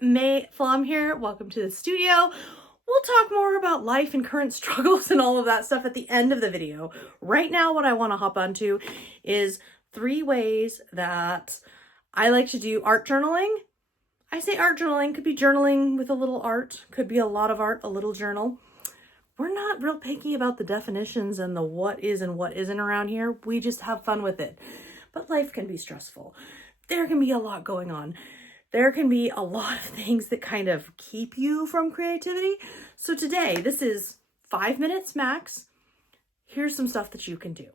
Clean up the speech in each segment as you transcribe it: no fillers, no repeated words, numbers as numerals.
May Flom here. Welcome to the studio. We'll talk more about life and current struggles and all of that stuff at the end of the video. Right now, what I want to hop onto is 3 ways that I like to do art journaling. I say art journaling, could be journaling with a little art, could be a lot of art, a little journal. We're not real picky about the definitions and the what is and what isn't around here. We just have fun with it. But life can be stressful. There can be a lot going on. There can be a lot of things that kind of keep you from creativity. So today, this is 5 minutes max. Here's some stuff that you can do.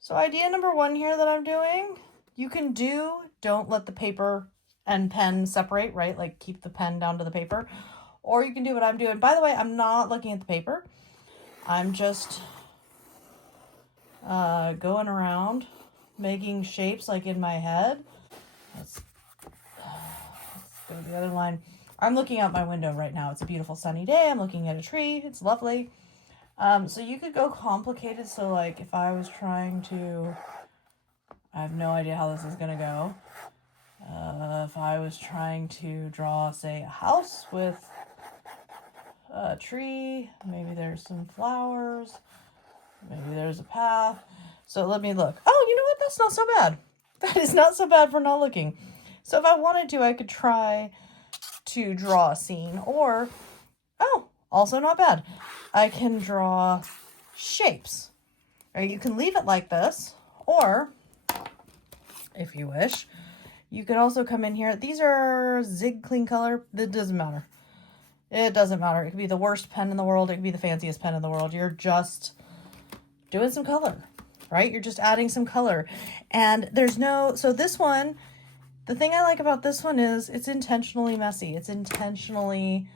So idea number 1 here that I'm doing, you can do, don't let the paper and pen separate, right? Like keep the pen down to the paper. Or you can do what I'm doing. By the way, I'm not looking at the paper. I'm just going around making shapes like in my head. Let's go to the other line. I'm looking out my window right now. It's a beautiful sunny day. I'm looking at a tree. It's lovely. So you could go complicated. So like if I was trying to, I have no idea how this is going to go. If I was trying to draw, say, a house with a tree, maybe there's some flowers, maybe there's a path. So let me look. Oh, you know what? That's not so bad. That is not so bad for not looking. So if I wanted to, I could try to draw a scene, or, oh, also not bad. I can draw shapes. Or you can leave it like this, or if you wish, you could also come in here. These are Zig Clean Color. That doesn't matter. It doesn't matter. It could be the worst pen in the world. It could be the fanciest pen in the world. You're just doing some color, right? You're just adding some color. And there's no, so this one, the thing I like about this one is it's intentionally messy. It's intentionally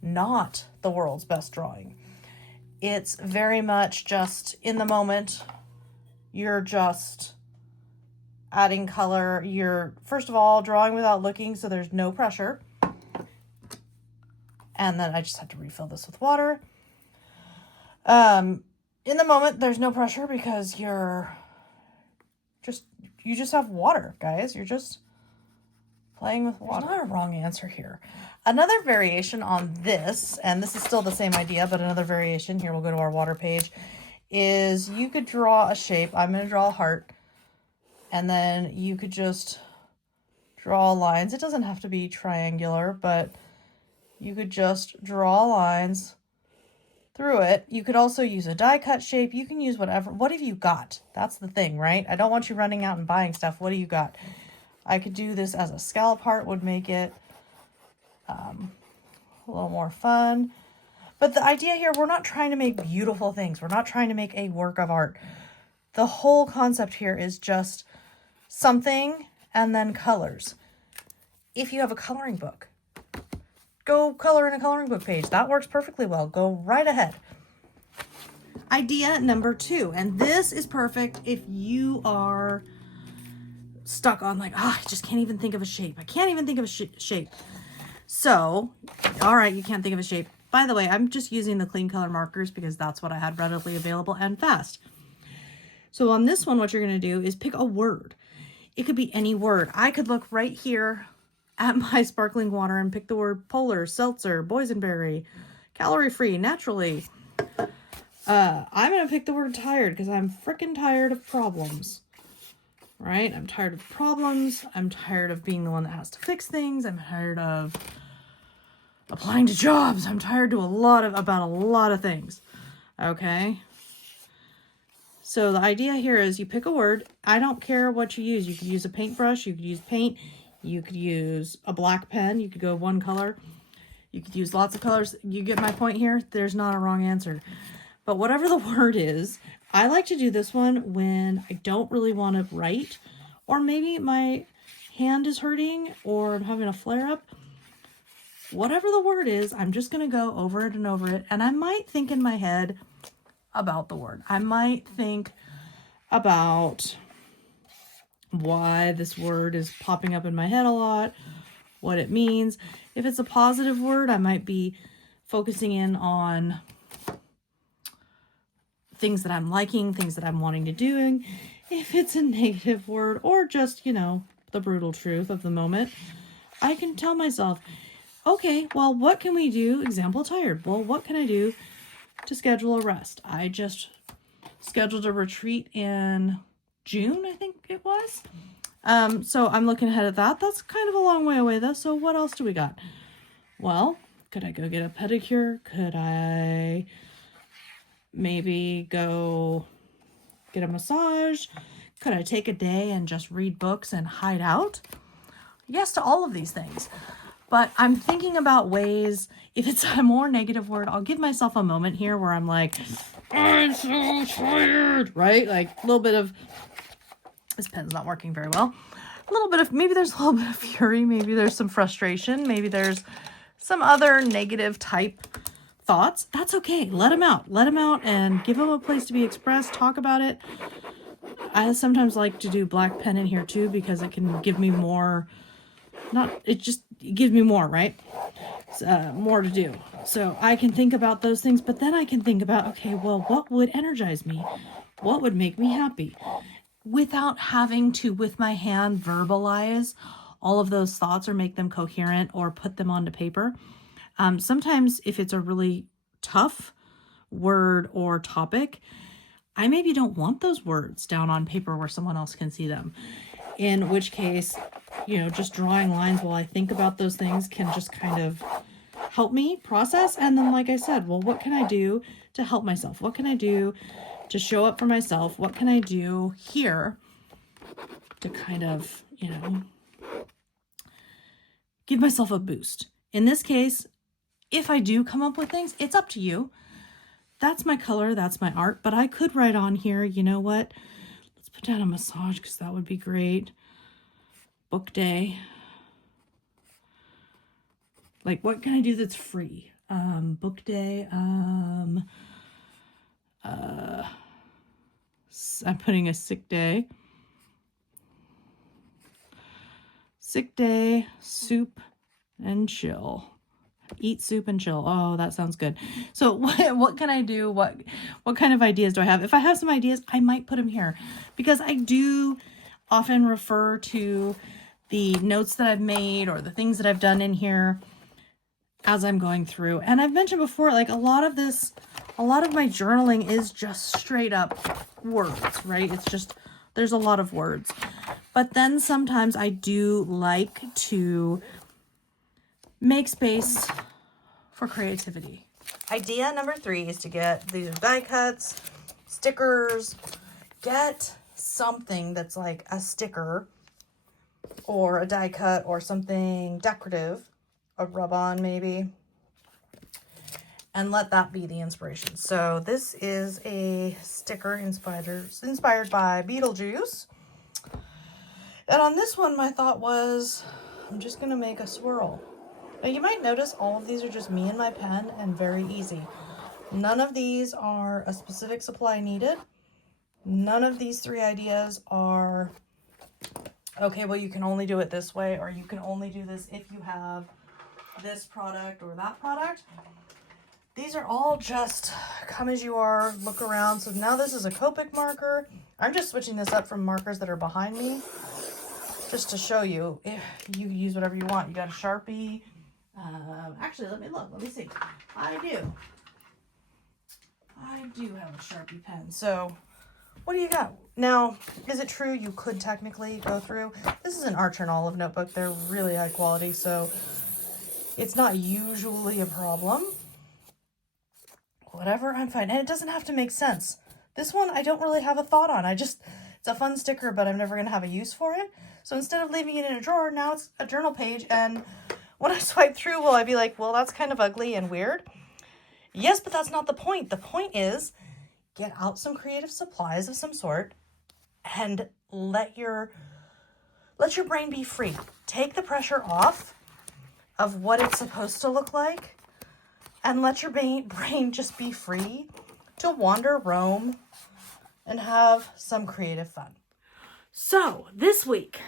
not the world's best drawing. It's very much just in the moment. You're just adding color. You're, first of all, drawing without looking, so there's no pressure. And then I just have to refill this with water. In the moment, there's no pressure because you just have water, guys. You're just playing with water. There's not a wrong answer here. Another variation on this, and this is still the same idea, but another variation, here we'll go to our water page, is you could draw a shape. I'm going to draw a heart. And then you could just draw lines. It doesn't have to be triangular, but you could just draw lines through it. You could also use a die cut shape. You can use whatever. What have you got? That's the thing, right? I don't want you running out and buying stuff. What do you got? I could do this as a scallop heart, would make it a little more fun. But the idea here, we're not trying to make beautiful things. We're not trying to make a work of art. The whole concept here is just something and then colors. If you have a coloring book, go color in a coloring book page. That works perfectly well. Go right ahead. Idea number 2, and this is perfect if you are stuck on like, I just can't even think of a shape. I can't even think of a shape. So, all right, you can't think of a shape. By the way, I'm just using the clean color markers because that's what I had readily available and fast. So on this one, what you're going to do is pick a word. It could be any word. I could look right here at my sparkling water and pick the word polar, seltzer, boysenberry, calorie-free, naturally. I'm going to pick the word tired because I'm freaking tired of problems, right? I'm tired of problems. I'm tired of being the one that has to fix things. I'm tired of applying to jobs. I'm tired to about a lot of things, okay? So the idea here is you pick a word. I don't care what you use. You could use a paintbrush. You could use paint. You could use a black pen. You could go one color. You could use lots of colors. You get my point here? There's not a wrong answer. But whatever the word is, I like to do this one when I don't really want to write, or maybe my hand is hurting or I'm having a flare-up. Whatever the word is, I'm just going to go over it and over it. And I might think in my head about the word. I might think about why this word is popping up in my head a lot, what it means. If it's a positive word, I might be focusing in on things that I'm liking, things that I'm wanting to do. If it's a negative word or just, you know, the brutal truth of the moment, I can tell myself, okay, well, what can we do? Example, tired. Well, what can I do to schedule a rest? I just scheduled a retreat in June, I think it was. So I'm looking ahead at that. That's kind of a long way away though. So what else do we got? Well, could I go get a pedicure? Could I maybe go get a massage? Could I take a day and just read books and hide out? Yes to all of these things. But I'm thinking about ways, if it's a more negative word, I'll give myself a moment here where I'm like, I'm so tired, right? Like a little bit of, this pen's not working very well. A little bit of, maybe there's a little bit of fury, maybe there's some frustration, maybe there's some other negative type thoughts. That's okay. Let them out. Let them out and give them a place to be expressed. Talk about it. I sometimes like to do black pen in here too because it can give me more, it gives me more, right? More to do. So I can think about those things, but then I can think about, okay, well, what would energize me? What would make me happy? Without having to, with my hand, verbalize all of those thoughts or make them coherent or put them onto paper. Sometimes if it's a really tough word or topic, I maybe don't want those words down on paper where someone else can see them. In which case, just drawing lines while I think about those things can just kind of help me process. And then, like I said, well, what can I do to help myself? What can I do to show up for myself? What can I do here to kind of, give myself a boost? In this case, if I do come up with things, it's up to you. That's my color, that's my art, but I could write on here, you know what? Let's put down a massage because that would be great. Book day. Like, what can I do that's free? Book day. I'm putting a sick day. Sick day, soup, and chill. Eat soup and chill. Oh, that sounds good. So what can I do? What kind of ideas do I have? If I have some ideas, I might put them here because I do often refer to the notes that I've made or the things that I've done in here as I'm going through. And I've mentioned before, like a lot of my journaling is just straight up words, right? It's just, there's a lot of words. But then sometimes I do like to make space for creativity. Idea number 3 is to get these die cuts, stickers, get something that's like a sticker or a die cut or something decorative, a rub-on maybe, and let that be the inspiration. So this is a sticker inspired by Beetlejuice. And on this one, my thought was, I'm just going to make a swirl. Now you might notice all of these are just me and my pen and very easy. None of these are a specific supply needed. None of these 3 ideas are, okay, well, you can only do it this way, or you can only do this if you have this product or that product. These are all just come as you are, look around. So now this is a Copic marker. I'm just switching this up from markers that are behind me just to show you. If you use whatever you want. You got a Sharpie. Actually, let me look. Let me see. I do have a Sharpie pen. So what do you got? Now, is it true you could technically go through? This is an Archer and Olive notebook. They're really high quality, so it's not usually a problem. Whatever, I'm fine. And it doesn't have to make sense. This one, I don't really have a thought on. It's a fun sticker, but I'm never going to have a use for it. So instead of leaving it in a drawer, now it's a journal page. And when I swipe through, will I be like, well, that's kind of ugly and weird? Yes, but that's not the point. The point is get out some creative supplies of some sort and let your brain be free. Take the pressure off of what it's supposed to look like and let your brain just be free to wander, roam, and have some creative fun. So this week,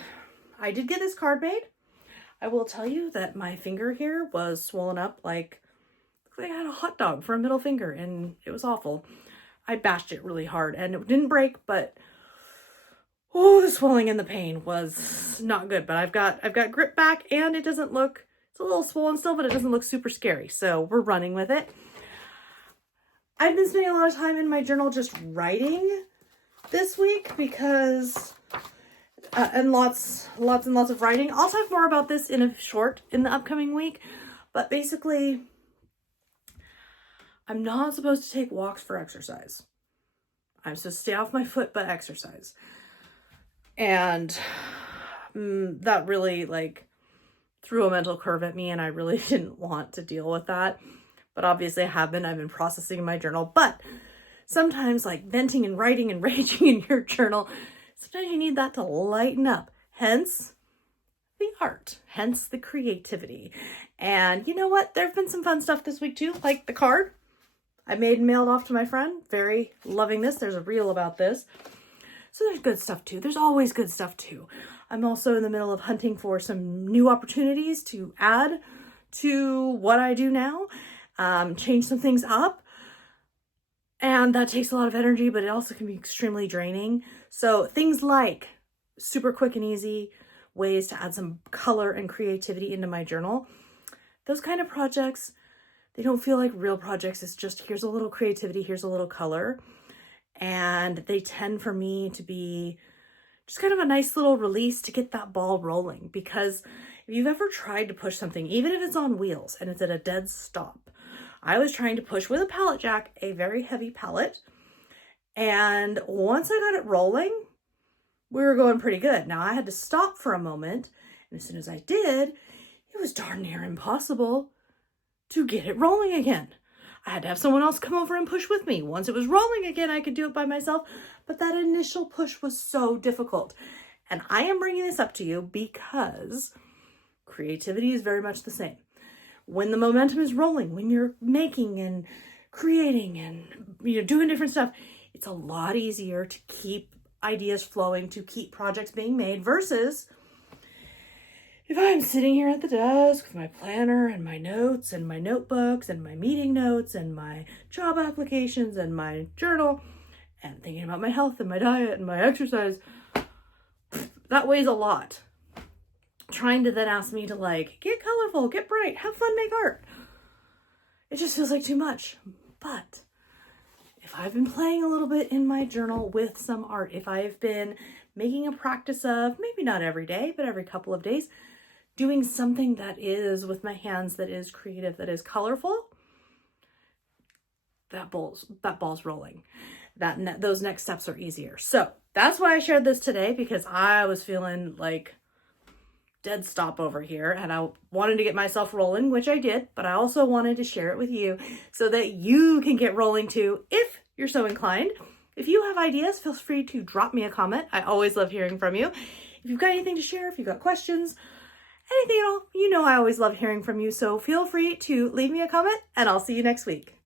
I did get this card made. I will tell you that my finger here was swollen up like I had a hot dog for a middle finger, and it was awful. I bashed it really hard and it didn't break, but Oh, the swelling and the pain was not good, but I've got grip back, and it doesn't look, it's a little swollen still, but it doesn't look super scary. So we're running with it. I've been spending a lot of time in my journal just writing this week because, and lots and lots of writing. I'll talk more about this in the upcoming week, but basically I'm not supposed to take walks for exercise. I'm supposed to stay off my foot, but exercise. And that really like threw a mental curve at me, and I really didn't want to deal with that. But obviously I've been processing in my journal. But sometimes like venting and writing and raging in your journal, sometimes you need that to lighten up. Hence the art, hence the creativity. And you know what? There have been some fun stuff this week too, like the card I made and mailed off to my friend. Very loving this. There's a reel about this. So there's good stuff too. There's always good stuff too. I'm also in the middle of hunting for some new opportunities to add to what I do now, change some things up. And that takes a lot of energy, but it also can be extremely draining. So things like super quick and easy ways to add some color and creativity into my journal. Those kind of projects, they don't feel like real projects. It's just, here's a little creativity, here's a little color. And they tend for me to be just kind of a nice little release to get that ball rolling. Because if you've ever tried to push something, even if it's on wheels and it's at a dead stop, I was trying to push with a pallet jack, a very heavy pallet. And once I got it rolling, we were going pretty good. Now I had to stop for a moment. And as soon as I did, it was darn near impossible to get it rolling again. I had to have someone else come over and push with me. Once it was rolling again, I could do it by myself. But that initial push was so difficult. And I am bringing this up to you because creativity is very much the same. When the momentum is rolling, when you're making and creating and doing different stuff, it's a lot easier to keep ideas flowing, to keep projects being made, versus if I'm sitting here at the desk with my planner and my notes and my notebooks and my meeting notes and my job applications and my journal and thinking about my health and my diet and my exercise, that weighs a lot. Trying to then ask me to like, get colorful, get bright, have fun, make art. It just feels like too much. But if I've been playing a little bit in my journal with some art, if I've been making a practice of, maybe not every day, but every couple of days, doing something that is with my hands, that is creative, that is colorful, that ball's rolling. Those next steps are easier. So that's why I shared this today, because I was feeling like dead stop over here and I wanted to get myself rolling, which I did, but I also wanted to share it with you so that you can get rolling too, if you're so inclined. If you have ideas, feel free to drop me a comment. I always love hearing from you. If you've got anything to share, if you've got questions, anything at all, I always love hearing from you. So feel free to leave me a comment, and I'll see you next week.